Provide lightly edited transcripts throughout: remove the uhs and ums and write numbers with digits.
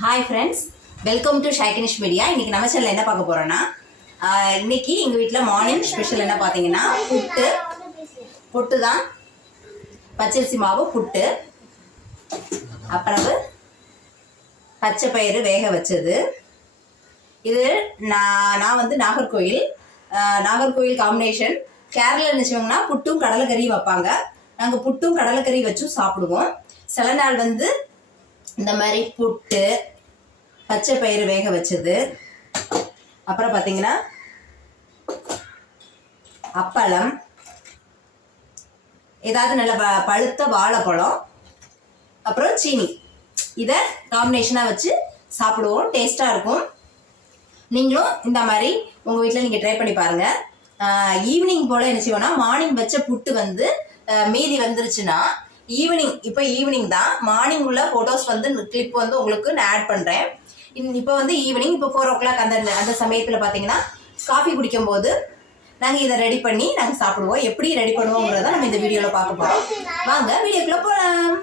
Hi friends, welcome to ஷைகனிஷ் media. இன்றைக்கி நம்ம சேனலில் என்ன பார்க்க போகிறோன்னா, இன்றைக்கி எங்கள் வீட்டில் மார்னிங் ஸ்பெஷல் என்ன பார்த்தீங்கன்னா புட்டு தான். பச்சரிசி மாவு புட்டு, அப்புறம் பச்சை பயிறு வேக வச்சது. இது நான் வந்து நாகர்கோயில் காம்பினேஷன். கேரளா நினச்சவங்கன்னா புட்டும் கடலைக்கறியும் வைப்பாங்க. நாங்கள் புட்டும் கடலைக்கறி வச்சும் சாப்பிடுவோம். சில நாள் வந்து இந்த மாதிரி புட்டு, பச்சை பயிறு வேக வச்சது, அப்புறம் பார்த்தீங்கன்னா அப்பளம், ஏதாவது நல்ல பழுத்த வாழைப்பழம், அப்புறம் சீனி, இதை காம்பினேஷனாக வச்சு சாப்பிடுவோம். டேஸ்ட்டாக இருக்கும். நீங்களும் இந்த மாதிரி உங்கள் வீட்டில் நீங்கள் ட்ரை பண்ணி பாருங்கள். ஈவினிங் போல் என்ன செய்வோன்னா, மார்னிங் வச்ச புட்டு வந்து மீதி வந்துருச்சுன்னா ஈவினிங் தான். மார்னிங் உள்ள ஃபோட்டோஸ் வந்து கிளிப் வந்து உங்களுக்கு நான் ஆட் பண்ணுறேன். இப்போ வந்து ஈவினிங், இப்போ 4 o'clock அந்த சமயத்தில் பார்த்தீங்கன்னா காஃபி குடிக்கும் போது நாங்கள் இதை ரெடி பண்ணி நாங்கள் சாப்பிடுவோம். எப்படி ரெடி பண்ணுவோங்கிறத நம்ம இந்த வீடியோவில் பார்க்க போகிறோம். வாங்க வீடியோக்குள்ளே போகலாம்.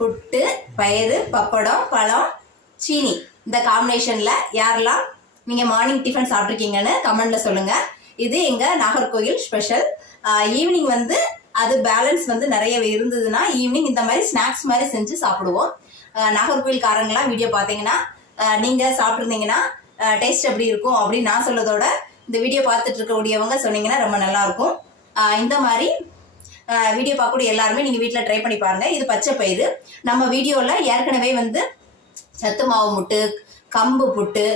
புட்டு, பயிறு, பப்படம், பழம், சீனி, இந்த காம்பினேஷனில் யாரெல்லாம் நீங்கள் மார்னிங் டிஃபன் சாப்பிட்ருக்கீங்கன்னு கமெண்டில் சொல்லுங்கள். இது எங்கள் நாகர்கோயில் ஸ்பெஷல். ஈவினிங் வந்து அது பேலன்ஸ் வந்து நிறைய இருந்ததுன்னா ஈவினிங் இந்த மாதிரி ஸ்நாக்ஸ் மாதிரி செஞ்சு சாப்பிடுவோம். நாகர்கோயில்காரங்களாம் வீடியோ பார்த்தீங்கன்னா நீங்கள் சாப்பிட்ருந்தீங்கன்னா டேஸ்ட் எப்படி இருக்கும் அப்படின்னு நான் சொல்லதோட இந்த வீடியோ பார்த்துட்டு இருக்கக்கூடியவங்க சொன்னீங்கன்னா ரொம்ப நல்லாயிருக்கும். இந்த மாதிரி வீடியோ பார்க்கக்கூடிய எல்லாருமே நீங்கள் வீட்டில் ட்ரை பண்ணி பாருங்கள். இது பச்சை பயிறு. நம்ம வீடியோவில் ஏற்கனவே வந்து சத்து மாவு முட்டு, கம்பு புட்டு,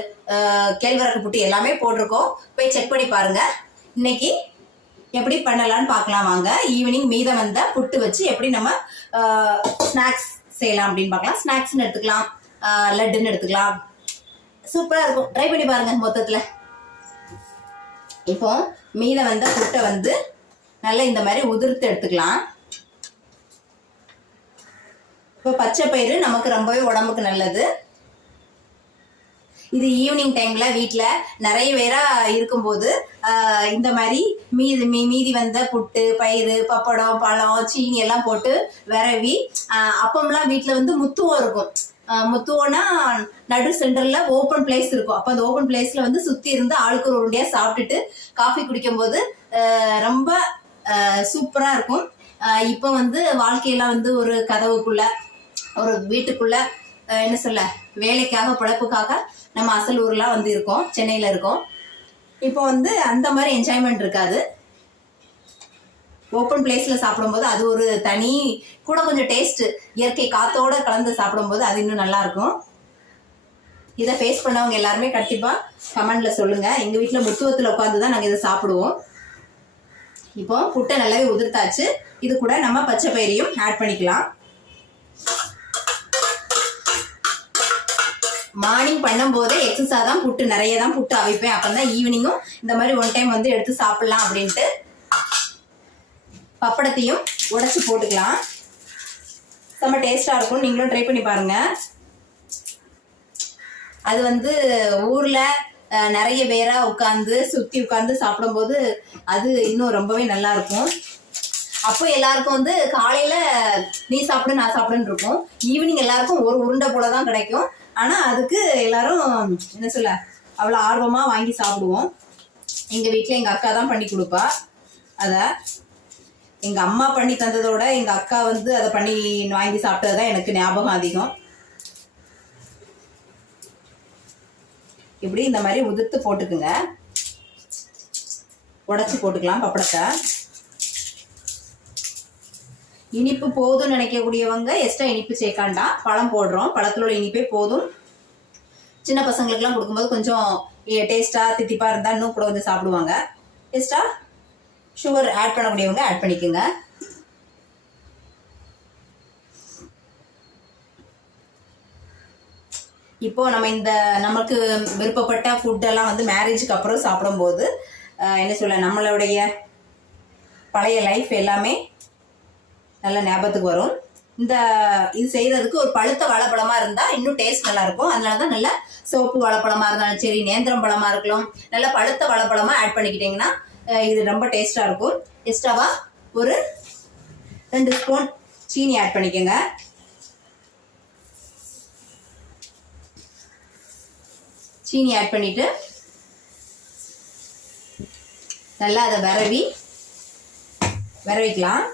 கேழ்வரகு புட்டு எல்லாமே போட்டிருக்கோம். போய் செக் பண்ணி பாருங்கள். இன்னைக்கு எப்படி பண்ணலான்னு பார்க்கலாம் வாங்க. ஈவினிங் மீதம் வந்த புட்டு வச்சு எப்படி நம்ம ஸ்நாக்ஸ் செய்யலாம் அப்படின்னு பார்க்கலாம். ஸ்நாக்ஸ்ன்னு எடுத்துக்கலாம், லட்டுன்னு எடுத்துக்கலாம். சூப்பராக இருக்கும். ட்ரை பண்ணி பாருங்கள். மொத்தத்தில் இப்போ மீதம் வந்த புட்டை வந்து நல்லா இந்த மாதிரி உதிர்த்து எடுத்துக்கலாம். இப்போ பச்சை பயிறு நமக்கு ரொம்பவே உடம்புக்கு நல்லது. இது ஈவினிங் டைமில் வீட்டில் நிறைய பேராக இருக்கும்போது இந்த மாதிரி மீதி வந்த புட்டு, பயிறு, பப்படம், பழம், சீனி எல்லாம் போட்டு விரவி, அப்பம்லாம் வீட்டில் வந்து முத்துவம் இருக்கும். முத்துவோன்னா நடு சென்டரில் ஓப்பன் பிளேஸ் இருக்கும். அப்போ அந்த ஓப்பன் பிளேஸில் வந்து சுற்றி இருந்து ஆளுக்கு ஒரு உருண்டையாக சாப்பிட்டுட்டு காஃபி குடிக்கும்போது ரொம்ப சூப்பராக இருக்கும். இப்போ வந்து வாழ்க்கையெல்லாம் வந்து ஒரு கதவுக்குள்ளே, ஒரு வீட்டுக்குள்ளே என்ன சொல்ல, வேலைக்காக பிழப்புக்காக நம்ம அசல் ஊர்லாம் வந்து இருக்கோம், சென்னையில் இருக்கோம். இப்போ வந்து அந்த மாதிரி என்ஜாய்மெண்ட் இருக்காது. ஓப்பன் பிளேஸில் சாப்பிடும்போது அது ஒரு தனி கூட கொஞ்சம் டேஸ்ட்டு, இயற்கை காற்றோடு கலந்து சாப்பிடும்போது அது இன்னும் நல்லாயிருக்கும். இதை ஃபேஸ் பண்ணவங்க எல்லாருமே கண்டிப்பாக கமெண்டில் சொல்லுங்கள். எங்கள் வீட்டில் முத்துவத்தில் உட்காந்து தான் நாங்கள் இதை சாப்பிடுவோம். இப்போ புட்டை நல்லாவே உதிர்த்தாச்சு. இது கூட நம்ம பச்சை பயிரையும் ஆட் பண்ணிக்கலாம். மார்னிங் பண்ணும்போதே எக்ஸஸாக தான் புட்டு, நிறைய தான் புட்டு அவிப்பேன். அப்போ தான் ஈவினிங்கும் இந்த மாதிரி ஒன் டைம் வந்து எடுத்து சாப்பிட்லாம் அப்படின்ட்டு. பப்படத்தையும் உடைச்சி போட்டுக்கலாம். செம்ம டேஸ்ட்டாக இருக்கும். நீங்களும் ட்ரை பண்ணி பாருங்கள். அது வந்து ஊரில் நிறைய பேராக சுற்றி உட்காந்து சாப்பிடும்போது அது இன்னும் ரொம்பவே நல்லாயிருக்கும். அப்போ எல்லாருக்கும் வந்து காலையில் நீ சாப்பிடு நான் சாப்பிடுன்னு இருக்கும். ஈவினிங் எல்லாருக்கும் ஒரு உருண்டை போல தான் கிடைக்கும். ஆனால் அதுக்கு எல்லாரும் என்ன சொல்ல, அவ்வளோ ஆர்வமாக வாங்கி சாப்பிடுவோம். எங்கள் வீட்டில் எங்கள் அக்கா தான் பண்ணி கொடுப்பா. அதை எங்கள் அம்மா பண்ணி தந்ததோட எங்கள் அக்கா வந்து அதை பண்ணி வாங்கி சாப்பிட்டது தான் எனக்கு ஞாபகம் அதிகம். இப்படி இந்த மாதிரி உதிர்த்து போட்டுக்குங்க. உடச்சி போட்டுக்கலாம் பப்படத்தை. இனிப்பு போதும்னு நினைக்கக்கூடியவங்க எக்ஸ்ட்ரா இனிப்பு சேர்க்காண்டா. பழம் போடுறோம், பழத்தோட இனிப்பே போதும். சின்ன பசங்களுக்குலாம் கொடுக்கும்போது கொஞ்சம் டேஸ்ட்டாக தித்திப்பாக இருந்தால் இன்னும் கூட கொஞ்சம் சாப்பிடுவாங்க. எக்ஸ்ட்ரா சுகர் ஆட் பண்ணக்கூடியவங்க ஆட் பண்ணிக்கோங்க. இப்போ நம்ம நமக்கு விருப்பப்பட்ட ஃபுட்டெல்லாம் வந்து மேரேஜுக்கு அப்புறம் சாப்பிடும்போது என்ன சொல்ல, நம்மளுடைய பழைய லைஃப் எல்லாமே நல்ல ஞாபகத்துக்கு வரும். இது செய்கிறதுக்கு ஒரு பழுத்த வாழைப்பழமாக இருந்தால் இன்னும் டேஸ்ட் நல்லாயிருக்கும். அதனால தான் நல்ல சிவப்பு வாழைப்பழமாக இருந்தாலும் சரி, நேந்திரம் பழமாக இருக்கலாம், நல்ல பழுத்த வாழைப்பழமாக ஆட் பண்ணிக்கிட்டிங்கன்னா இது ரொம்ப டேஸ்ட்டாக இருக்கும். எக்ஸ்ட்ராவாக ஒரு 2 ஸ்பூன் சீனி ஆட் பண்ணிக்கோங்க. சீனி ஆட் பண்ணிட்டு நல்லா அதை விரவிக்கலாம்.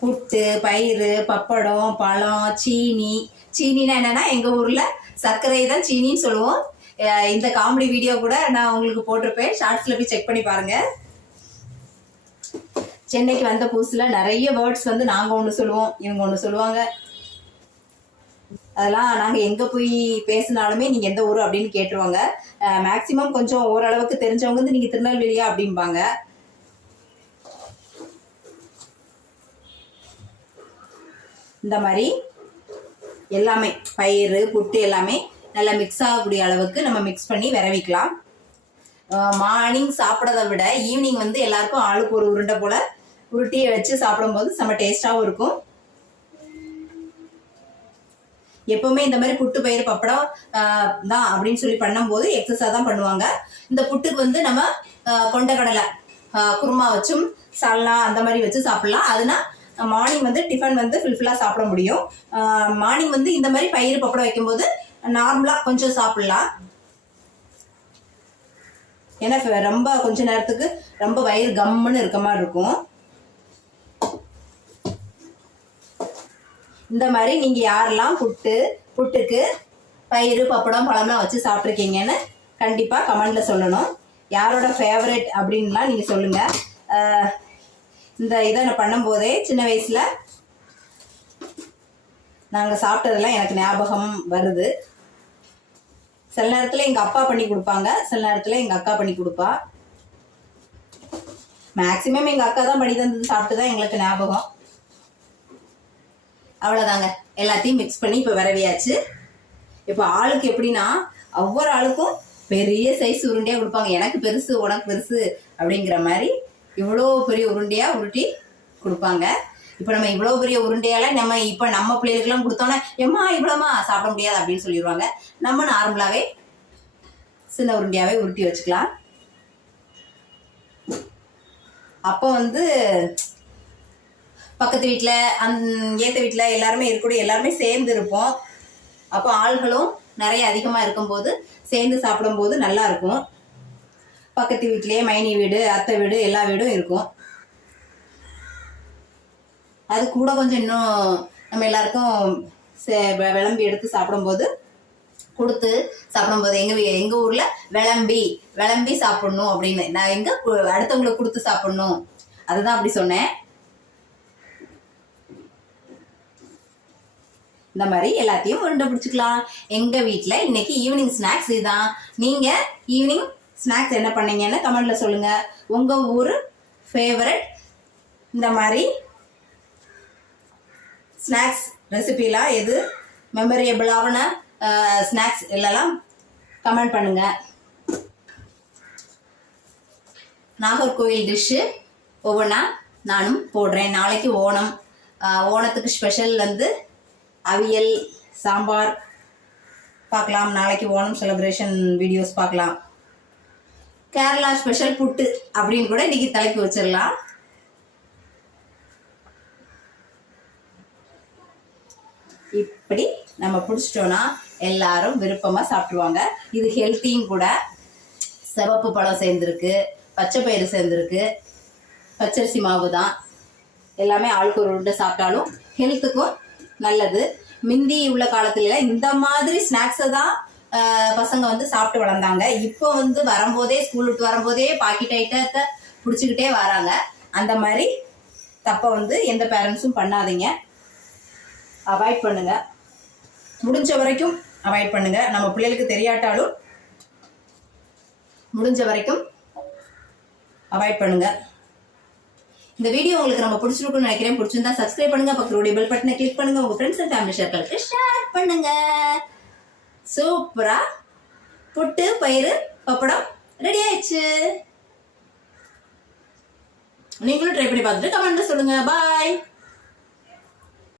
புட்டு, பயிறு, பப்படம், பழம், சீனினா என்னன்னா எங்கள் ஊரில் சர்க்கரை தான் சீனின்னு சொல்லுவோம். இந்த காமெடி வீடியோ கூட நான் உங்களுக்கு போட்டிருப்பேன், ஷார்ட்ஸில் போய் செக் பண்ணி பாருங்கள். சென்னைக்கு வந்த புதுசில் நிறைய வேர்ட்ஸ் வந்து நாங்கள் ஒன்று சொல்லுவோம், இவங்க ஒன்று சொல்லுவாங்க. அதெல்லாம் நாங்கள் எங்கே போய் பேசினாலுமே நீங்கள் எந்த ஊர் அப்படின்னு கேட்டுருவாங்க. மேக்சிமம் கொஞ்சம் ஓரளவுக்கு தெரிஞ்சவங்க வந்து நீங்கள் திருநெல்வேலியா அப்படிம்பாங்க. இந்த மாதிரி எல்லாமே பயிறு, புட்டு எல்லாமே நல்லா மிக்ஸ் ஆகக்கூடிய அளவுக்கு நம்ம மிக்ஸ் பண்ணி விரவிக்கலாம். மார்னிங் சாப்பிட்றத விட ஈவினிங் வந்து எல்லாருக்கும் ஆளுக்கு ஒரு உருண்டை போல் உருட்டியை வச்சு சாப்பிடும்போது செம்ம டேஸ்ட்டாகவும் இருக்கும். எப்பவுமே இந்த மாதிரி புட்டு, பயிறு, பப்படம் தான் அப்படின்னு சொல்லி பண்ணும்போது எக்ஸஸாக தான் பண்ணுவாங்க. இந்த புட்டுக்கு வந்து நம்ம கொண்டக்கடலை குருமா வச்சும் சால்னா அந்த மாதிரி வச்சு சாப்பிட்லாம். அதுனா மார்னிங் வந்து டிஃபன் வந்து ஃபுல்ஃபில்லாக சாப்பிட முடியும். மார்னிங் வந்து இந்த மாதிரி பயிறு, பப்படம் வைக்கும்போது நார்மலாக கொஞ்சம் சாப்பிட்லாம். ஏன்னா ரொம்ப கொஞ்ச நேரத்துக்கு ரொம்ப வயிறு கம்முன்னு இருக்க மாதிரி இருக்கும். இந்த மாதிரி நீங்கள் யாரெல்லாம் புட்டுக்கு பயிறு, பப்படம், பழம்லாம் வச்சு சாப்பிட்ருக்கீங்கன்னு கண்டிப்பாக கமெண்டில் சொல்லணும். யாரோட ஃபேவரட் அப்படின்லாம் நீங்கள் சொல்லுங்கள். இந்த இதை நான் பண்ணும்போதே சின்ன வயசில் நாங்கள் சாப்பிட்டதெல்லாம் எனக்கு ஞாபகம் வருது. சில நேரத்தில் எங்கள் அப்பா பண்ணி கொடுப்பாங்க, சில நேரத்தில் எங்கள் அக்கா பண்ணி கொடுப்பா. மேக்சிமம் எங்கள் அக்கா தான் பண்ணி தந்தது சாப்பிட்டு தான் எங்களுக்கு ஞாபகம். அவ்வளோதாங்க, எல்லாத்தையும் மிக்ஸ் பண்ணி இப்போ விரவியாச்சு. இப்போ ஆளுக்கு எப்படின்னா ஒவ்வொரு ஆளுக்கும் பெரிய சைஸ் உருண்டையாக கொடுப்பாங்க. எனக்கு பெருசு, உனக்கு பெருசு அப்படிங்கிற மாதிரி இவ்வளோ பெரிய உருண்டையாக உருட்டி கொடுப்பாங்க. இப்போ நம்ம இவ்வளோ பெரிய உருண்டையால் நம்ம பிள்ளைகளுக்கெல்லாம் கொடுத்தோன்னா எம்மா இவ்வளோமா சாப்பிட முடியாது அப்படின்னு சொல்லிடுவாங்க. நம்ம நார்மலாகவே சின்ன உருண்டையாகவே உருட்டி வச்சுக்கலாம். அப்போ வந்து பக்கத்து வீட்டில் ஏற்ற வீட்டில் எல்லாருமே இருக்கக்கூடிய எல்லாருமே சேர்ந்து இருப்போம். அப்போ ஆள்களும் நிறைய அதிகமாக இருக்கும்போது சேர்ந்து சாப்பிடும்போது நல்லா இருக்கும். பக்கத்து வீட்லேயே மைனி வீடு, அத்தை வீடு, எல்லா வீடும் இருக்கும். அது கூட கொஞ்சம் இன்னும் நம்ம எல்லாருக்கும் விளம்பி எடுத்து சாப்பிடும்போது கொடுத்து சாப்பிடும்போது எங்கள் ஊரில் விளம்பி சாப்பிடணும் அப்படின்னு, நான் அடுத்தவங்களுக்கு கொடுத்து சாப்பிடணும், அதுதான் அப்படி சொன்னேன். இந்த மாதிரி எல்லாத்தையும் உருண்டை பிடிச்சிக்கலாம். எங்கள் வீட்டில் இன்னைக்கு ஈவினிங் ஸ்நாக்ஸ் இதுதான். நீங்கள் ஈவினிங் ஸ்நாக்ஸ் என்ன பண்ணீங்கன்னு கமெண்டில் சொல்லுங்கள். உங்கள் ஊர் ஃபேவரட் இந்த மாதிரி ஸ்நாக்ஸ் ரெசிபிலாம் எது மெமரேபிளான ஸ்நாக்ஸ் எல்லாம் கமெண்ட் பண்ணுங்கள். நாகர்கோவில் டிஷ்ஷு ஒவ்வொன்றா நானும் போடுறேன். நாளைக்கு ஓணத்துக்கு ஸ்பெஷல் வந்து அவியல், சாம்பார் பார்க்கலாம். நாளைக்கு ஓணம் செலிப்ரேஷன் வீடியோஸ் பார்க்கலாம். கேரளா ஸ்பெஷல் புட்டு அப்படின்னு கூட இன்னைக்கு தலைக்கு வச்சிடலாம். இப்படி நம்ம பிடிச்சிட்டோன்னா எல்லாரும் விருப்பமாக சாப்பிடுவாங்க. இது ஹெல்த்தியும் கூட. சிவப்பு பழம் சேர்ந்துருக்கு, பச்சை பயிறு சேர்ந்துருக்கு, பச்சரிசி மாவு தான். எல்லாமே ஆளுக்கு ஒரு உருண்டை சாப்பிட்டாலும் ஹெல்த்துக்கும் நல்லது. முந்தி உள்ள காலத்துல இந்த மாதிரி ஸ்நாக்ஸை தான் பசங்க வந்து சாப்பிட்டு வளர்ந்தாங்க. இப்போ வந்து வரும்போதே ஸ்கூல் விட்டு வரும்போதே பாக்கெட் ஐட்டத்தை பிடிச்சிக்கிட்டே வராங்க. அந்த மாதிரி தப்பை வந்து எந்த பேரண்ட்ஸும் பண்ணாதீங்க. அவாய்ட் பண்ணுங்க, முடிஞ்ச வரைக்கும் அவாய்ட் பண்ணுங்க. நம்ம பிள்ளைகளுக்கு தெரியாட்டாலும் முடிஞ்ச வரைக்கும் அவாய்ட் பண்ணுங்க. இந்த வீடியோ உங்களுக்கு ரொம்ப பிடிச்சிருக்குன்னு நினைக்கிறேன். பிடிச்சிருந்தா சப்ஸ்கிரைப் பண்ணுங்க, பக்கத்துடைய பெல் பட்டனை கிளிக் பண்ணுங்க, உங்க ஃப்ரெண்ட்ஸ் அண்ட் ஃபேமிலி சர்க்கிளுக்கு ஷேர் பண்ணுங்க. சூப்பரா புட்டு, பயிறு, பப்படம் ரெடி ஆயிடுச்சு. நீங்களும் ட்ரை பண்ணி பார்த்துட்டு கமெண்ட்ல சொல்லுங்க. பாய்.